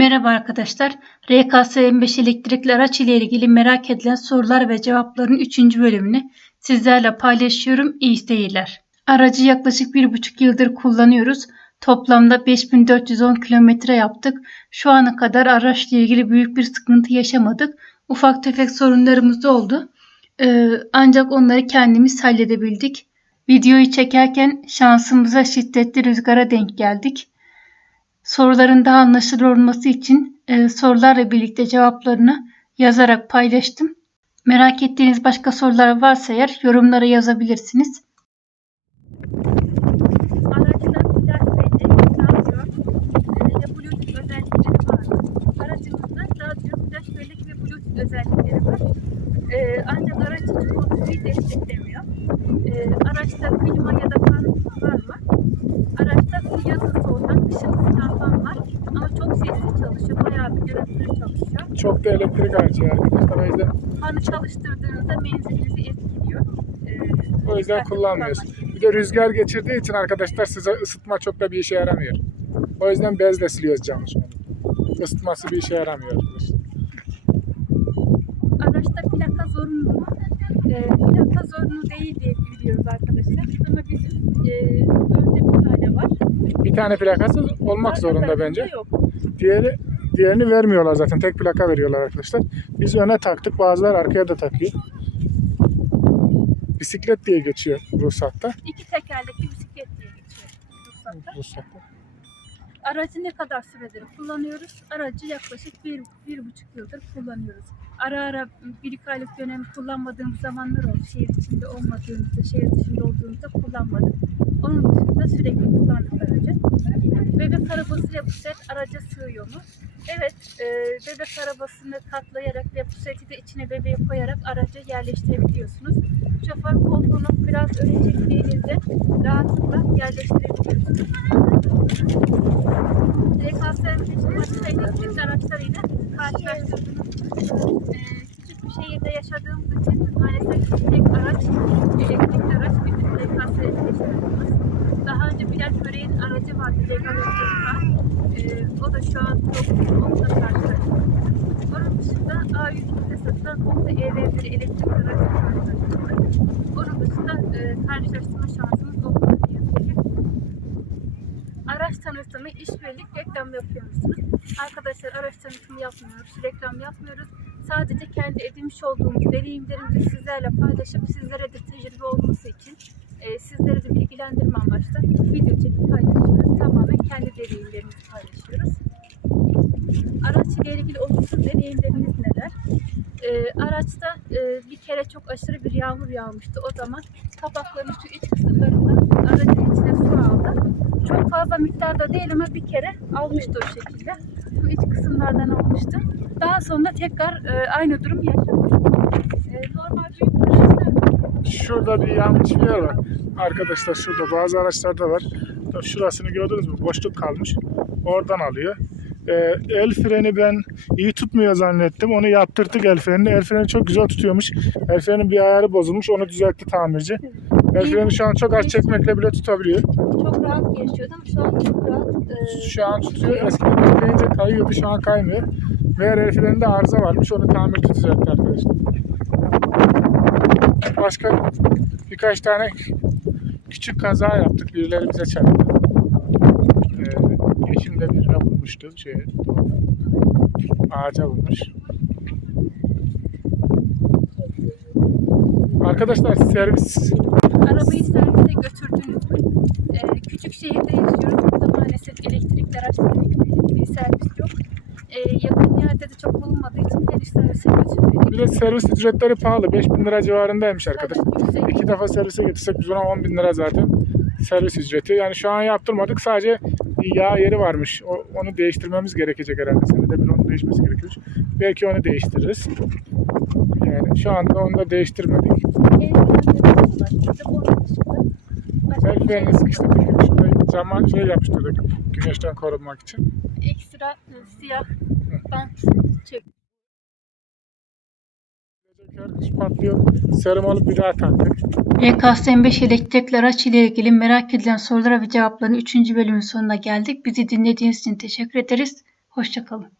Merhaba arkadaşlar. RKS M5 elektrikli araç ile ilgili merak edilen sorular ve cevapların 3. bölümünü sizlerle paylaşıyorum. İyi seyirler. Aracı yaklaşık 1,5 yıldır kullanıyoruz. Toplamda 5410 kilometre yaptık. Şu ana kadar araçla ilgili büyük bir sıkıntı yaşamadık. Ufak tefek sorunlarımız oldu. Ee, ancak onları kendimiz halledebildik. Videoyu çekerken şansımıza şiddetli rüzgara denk geldik. Soruların daha anlaşılır olması için e, sorularla birlikte cevaplarını yazarak paylaştım. Merak ettiğiniz başka sorular varsa eğer yorumlara yazabilirsiniz. E, özellikleri var. Aracımızda radyo, flash bellek ve bluetooth özellikleri var. E, ancak araç konuşmayı desteklemiyor. E, araçta klima ya da fan var mı? Araçta yazın soğutan, kışın. Ama çok sessiz çalışıyor, bayağı bir gürültülü çalışıyor. Çok da elektrik harcıyor arkadaşlar. O yüzden, Fanı çalıştırdığınızda menzilinizi etkiliyor. E, o yüzden kullanmıyoruz. Bir de rüzgar geçirdiği için arkadaşlar size ısıtma çok da bir işe yaramıyor. O yüzden bezle siliyoruz camı şu an. Isıtması bir işe yaramıyor arkadaşlar. Araçta plaka zorunlu mu? E, plaka zorunlu değil diye biliyoruz arkadaşlar. Ama bizim e, önde bir tane var. Bir tane plakası olmak Arka zorunda bence. Yok. Diğeri diğerini vermiyorlar zaten. Tek plaka veriyorlar arkadaşlar. Biz öne taktık. Bazılar arkaya da takıyor. Bisiklet diye geçiyor ruhsatta. İki tekerlekli bisiklet diye geçiyor ruhsatta. ruhsatta. Aracı ne kadar süredir kullanıyoruz? Aracı yaklaşık bir, bir buçuk yıldır kullanıyoruz. Ara ara bir iki aylık dönem kullanmadığımız zamanlar oldu. Şehir içinde olmadığımızda, şehir dışında olduğumuzda kullanmadık. Onun dışında sürekli kullandık aracı. Bebek arabasıyla bu set araca sığıyor mu? Evet, e, bebek arabasını katlayarak ve bu seti de içine bebeği koyarak araca yerleştirebiliyorsunuz. Şoför koltuğunu biraz öne çektiğinizde rahatlıkla yerleştirebiliyorsunuz. DKSM başka elektrikli araçlarıyla karşılaştırdığımız küçük bir şehirde yaşadığımız için maalesef tek araç, elektrikli araç bizim DKSM aracımız. Daha önce Bilal Böreğin aracı vardı, var. E, o da şu an yok, onunla karşılaştık. Onun dışında A100'de satılan Honda EV1 elektrikli araçla karşılaştık. Onun dışında e, karşılaştırma şansımız Tanıtımı, işbirlik, reklam yapıyor musunuz? Arkadaşlar araç tanıtımı yapmıyoruz, reklam yapmıyoruz. Sadece kendi edinmiş olduğumuz deneyimlerimizi sizlerle paylaşıp sizlere de tecrübe olması için e, sizlere de bilgilendirme amaçlı video çekip paylaşıyoruz. Tamamen kendi deneyimlerimizi paylaşıyoruz. Araç ile ilgili olumsuz deneyimleriniz neler? E, araçta e, bir kere çok aşırı bir yağmur yağmıştı. O zaman kapakların şu iç kısımlarından aracın içine su aldı. Çok fazla miktarda değil ama bir kere almıştı o şekilde. Şu iç kısımlardan almıştı. Daha sonra tekrar e, aynı durum yaşandı. E, normal büyük poşetler Şurada bir yanlış bir yer var. Arkadaşlar şurada bazı araçlarda var. Tabii Şurasını gördünüz mü? Boşluk kalmış. Oradan alıyor. Ee, el freni ben iyi tutmuyor zannettim. Onu yaptırdık el frenini. El freni çok güzel tutuyormuş. El frenin bir ayarı bozulmuş. Onu düzeltti tamirci. Freni şu an çok az çekmekle bile tutabiliyor. çok rahat geçiyordu ama şu an çok rahat. e, Şu an tutuyor. Eskiden bekleyince kayıyordu. Şu an kaymıyor. Meğer el freninde arıza varmış. Onu tamirci düzeltti arkadaşlar. Başka birkaç tane küçük kaza yaptık. Birileri bize çarptı. Ee, eşim de birine vurmuştu. Şey, ağaca vurmuş. Arkadaşlar servis Arabayı servise götürdünüz mü? Ee, küçük şehirde yaşıyoruz. Burada maalesef elektrikli ilgili bir servis yok. Ee, yakın yerde de çok bulunmadığı için henüz servise götürmedik. bir de servis ücretleri pahalı. 5000 lira civarındaymış arkadaşlar. yüksek. İki defa servise getirsek biz ona 10 bin lira zaten servis ücreti. Yani şu an yaptırmadık. Sadece yağ yeri varmış. O, onu değiştirmemiz gerekecek herhalde. Senede bir onun değişmesi gerekiyor. Belki onu değiştiririz. Yani şu anda onu da değiştirmedik. El frenlerimiz var. Burada onun dışında başka El bir şey frenini sıkıştırdık. Şurada cama şey yapıştırdık. Güneşten korunmak için. ekstra e, siyah bant çek. Kış patlıyor. Serum alıp bir daha taktık. RKS M5 elektrikli araç ile ilgili merak edilen sorulara ve cevapların 3. bölümün sonuna geldik. Bizi dinlediğiniz için teşekkür ederiz. Hoşça Hoşçakalın.